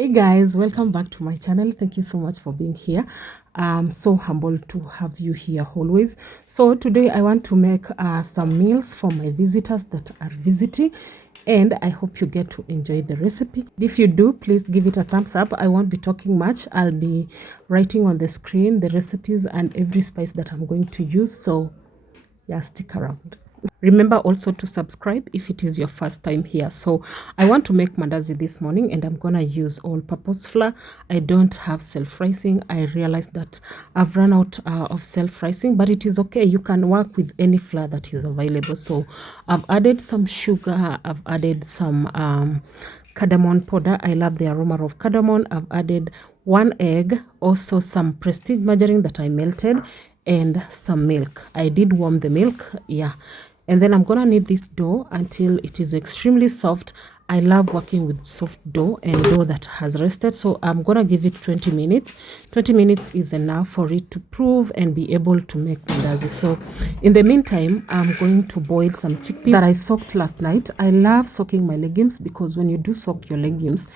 Hey guys, welcome back to my channel. Thank you so much for being here. I'm so humbled to have you here always. So today I want to make some meals for my visitors that are visiting, and I hope you get to enjoy the recipe. If you do, please give it a thumbs up. I won't be talking much. I'll be writing on the screen the recipes and every spice that I'm going to use. So yeah, stick around. Remember also to subscribe if it is your first time here. So I want to make mandazi this morning, and I'm gonna use all-purpose flour. I don't have self-rising. I realized that I've run out of self-rising, but it is okay. You can work with any flour that is available. So I've added some sugar. I've added some cardamom powder. I love the aroma of cardamom. I've added 1 egg, also some prestige margarine that I melted, and some milk. I did warm the milk, yeah. And then I'm gonna knead this dough until it is extremely soft. I love working with soft dough and dough that has rested, so I'm gonna give it 20 minutes. 20 minutes is enough for it to prove and be able to make mandazi. So in the meantime, I'm going to boil some chickpeas that I soaked last night. I love soaking my legumes because when you do soak your legumes,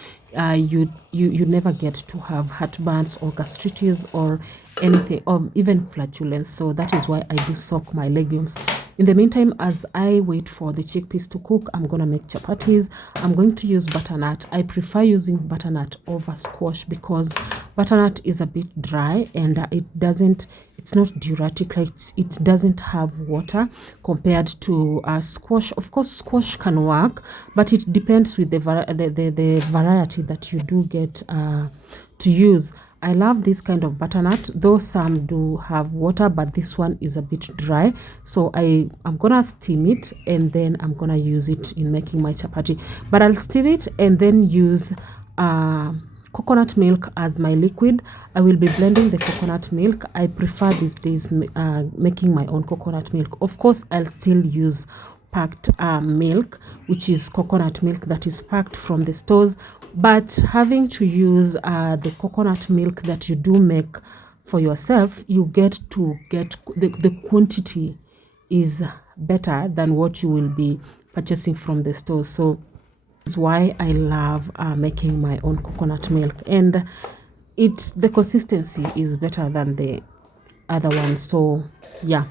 you never get to have heartburns or gastritis or anything, or even flatulence. So that is why I do soak my legumes. In the meantime, as I wait for the chickpeas to cook, I'm gonna make chapatis. I'm going to use butternut. I prefer using butternut over squash because butternut is a bit dry and it's not diuretic. It doesn't have water compared to squash. Of course, squash can work, but it depends with the variety that you do get to use. I love this kind of butternut, though some do have water, but this one is a bit dry. So I'm gonna steam it and then I'm gonna use it in making my chapati. But I'll steam it and then use coconut milk as my liquid. I will be blending the coconut milk. I prefer these days making my own coconut milk. Of course, I'll still use packed milk, which is coconut milk that is packed from the stores, but having to use the coconut milk that you do make for yourself, you get the quantity is better than what you will be purchasing from the store. So is why I love making my own coconut milk, and the consistency is better than the other one. So yeah,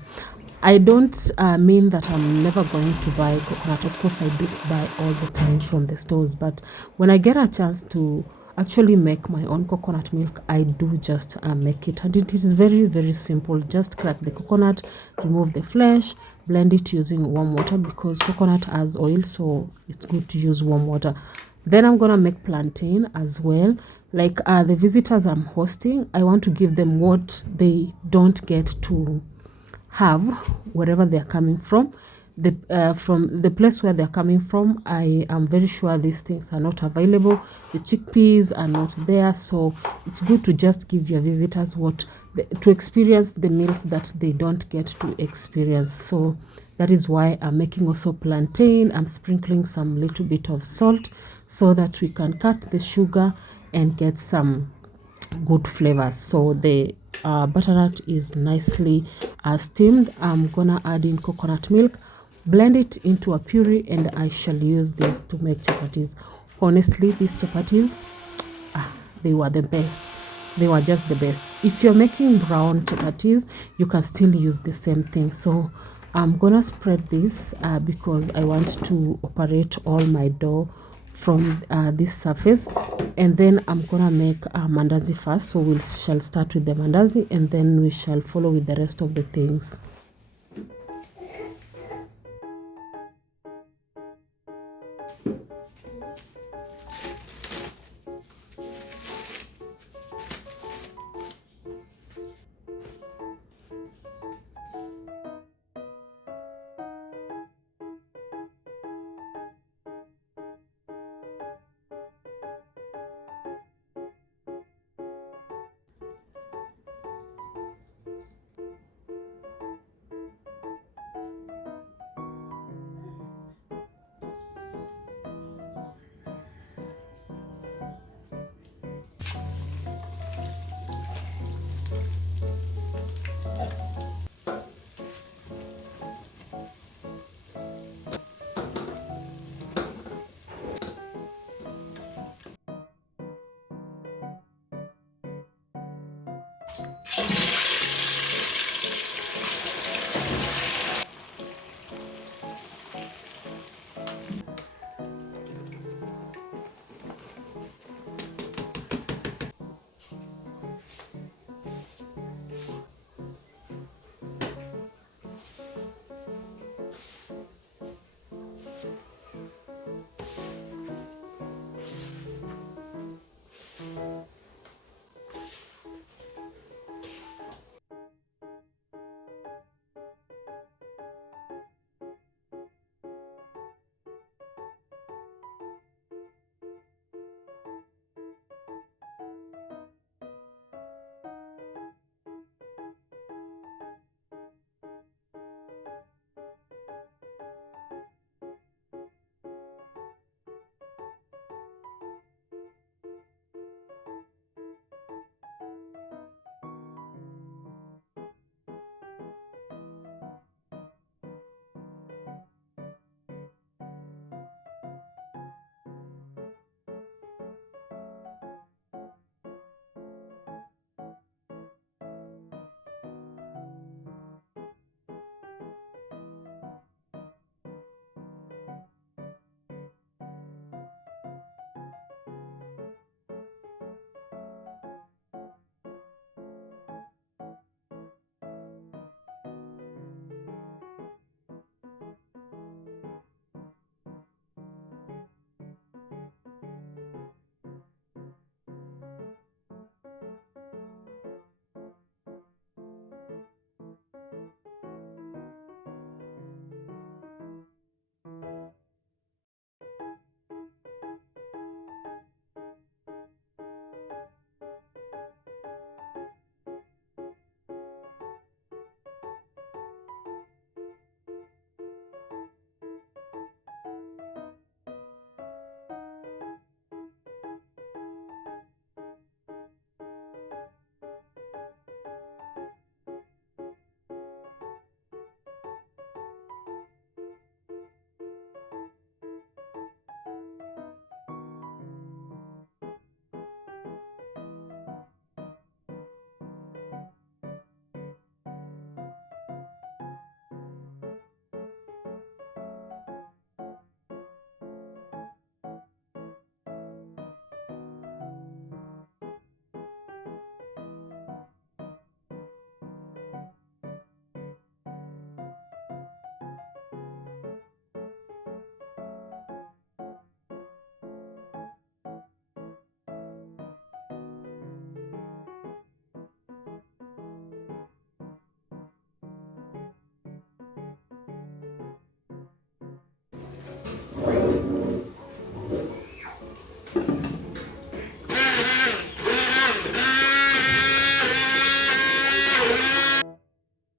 I don't mean that I'm never going to buy coconut. Of course I do buy all the time from the stores, but when I get a chance to actually make my own coconut milk, I do just make it, and it is very, very simple. Just crack the coconut, remove the flesh, blend it using warm water because coconut has oil, so it's good to use warm water. Then I'm gonna make plantain as well. Like the visitors I'm hosting, I want to give them what they don't get to have wherever they're coming from. From the place where they're coming from, I am very sure these things are not available. The chickpeas are not there, so it's good to just give your visitors to experience the meals that they don't get to experience. So that is why I'm making also plantain. I'm sprinkling some little bit of salt so that we can cut the sugar and get some good flavors. So the butternut is nicely steamed. I'm gonna add in coconut milk, blend it into a puree, and I shall use this to make chapatis. Honestly, these chapatis, they were the best. They were just the best. If you're making brown chapatis, you can still use the same thing. So I'm gonna spread this because I want to operate all my dough from this surface, and then I'm gonna make mandazi first. So we shall start with the mandazi and then we shall follow with the rest of the things.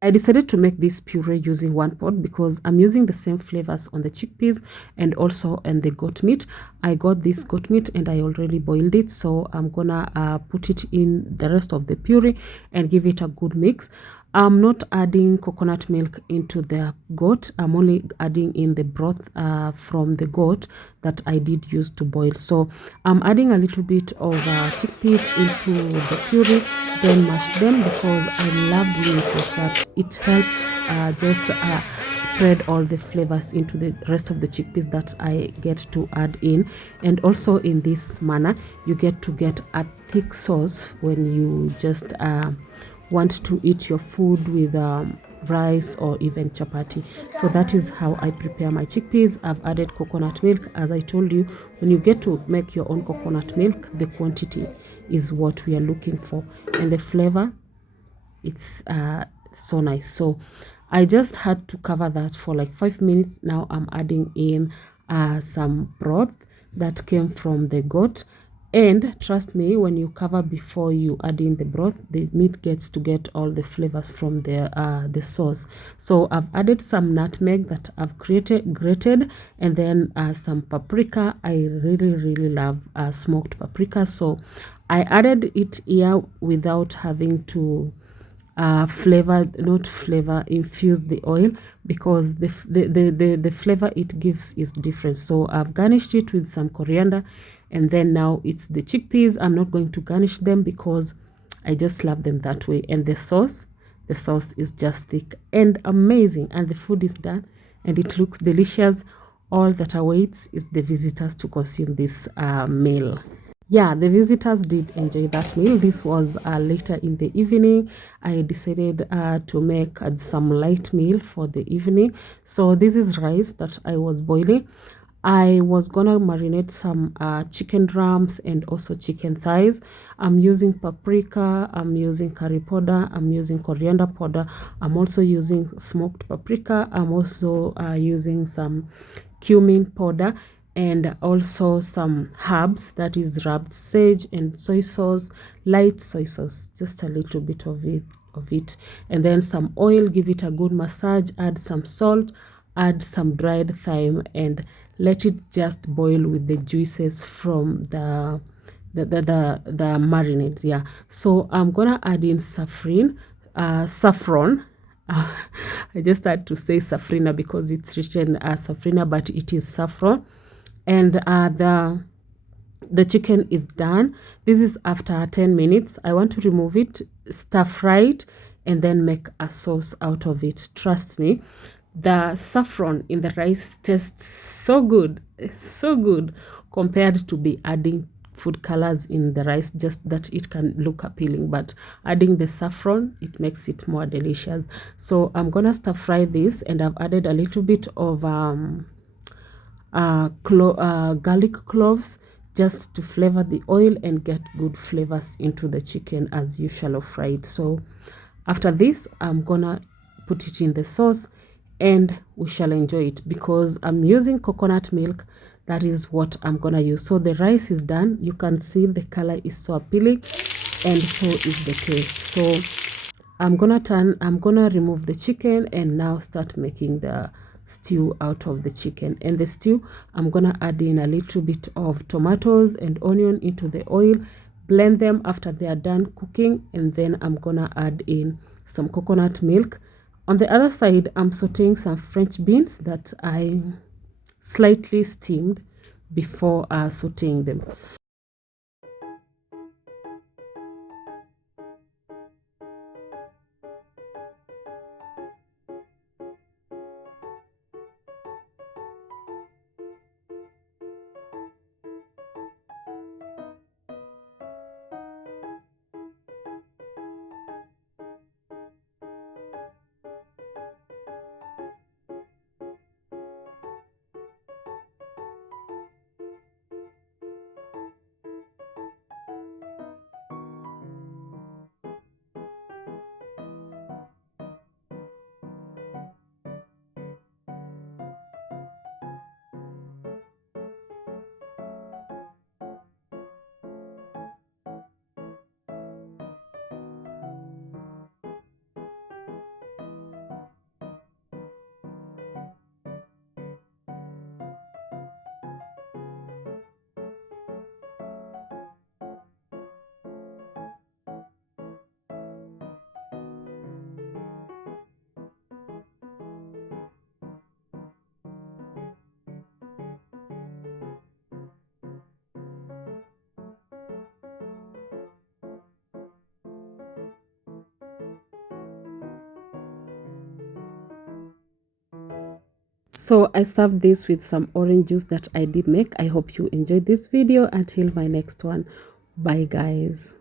I decided to make this puree using one pot because I'm using the same flavors on the chickpeas and also on the goat meat. I got this goat meat and I already boiled it, so I'm gonna put it in the rest of the puree and give it a good mix. I'm not adding coconut milk into the goat. I'm only adding in the broth from the goat that I did use to boil. So I'm adding a little bit of chickpeas into the puree, then mash them because I love doing it like that. It helps just spread all the flavors into the rest of the chickpeas that I get to add in. And also in this manner, you get a thick sauce when you just want to eat your food with rice or even chapati. So that is how I prepare my chickpeas. I've added coconut milk. As I told you, when you get to make your own coconut milk, the quantity is what we are looking for, and the flavor, it's so nice. So I just had to cover that for like 5 minutes. Now I'm adding in some broth that came from the goat. And trust me, when you cover before you add in the broth, the meat gets to get all the flavors from the sauce. So I've added some nutmeg that I've grated, and then some paprika. I really love smoked paprika, so I added it here without having to infuse the oil, because the flavor it gives is different. So I've garnished it with some coriander, and then now it's the chickpeas. I'm not going to garnish them because I just love them that way. And the sauce is just thick and amazing, and the food is done and it looks delicious. All that awaits is the visitors to consume this meal. Yeah, the visitors did enjoy that meal. This was later in the evening. I decided to make some light meal for the evening. So this is rice that I was boiling. I was gonna marinate some chicken drums and also chicken thighs. I'm using paprika, I'm using curry powder, I'm using coriander powder, I'm also using smoked paprika, I'm also using some cumin powder, and also some herbs, that is rubbed sage and soy sauce, light soy sauce, just a little bit of it, and then some oil. Give it a good massage, add some salt, add some dried thyme, and let it just boil with the juices from the marinades. Yeah, so I'm gonna add in saffron. I just had to say safrina because it's written as safrina, but it is saffron. And the chicken is done. This is after 10 minutes. I want to remove it, stir fry it, and then make a sauce out of it. Trust me, the saffron in the rice tastes so good, compared to be adding food colors in the rice, just that it can look appealing, but adding the saffron, it makes it more delicious. So I'm gonna stir fry this, and I've added a little bit of garlic cloves, just to flavor the oil and get good flavors into the chicken as you shallow fry it. So after this, I'm gonna put it in the sauce and we shall enjoy it. Because I'm using coconut milk, that is what I'm gonna use. So the rice is done. You can see the color is so appealing, and so is the taste. So I'm gonna remove the chicken and now start making the stew out of the chicken. And the stew, I'm gonna add in a little bit of tomatoes and onion into the oil, blend them after they are done cooking, and then I'm gonna add in some coconut milk. On the other side, I'm sauteing some French beans that I slightly steamed before sauteing them. So I served this with some orange juice that I did make. I hope you enjoyed this video. Until my next one, bye guys.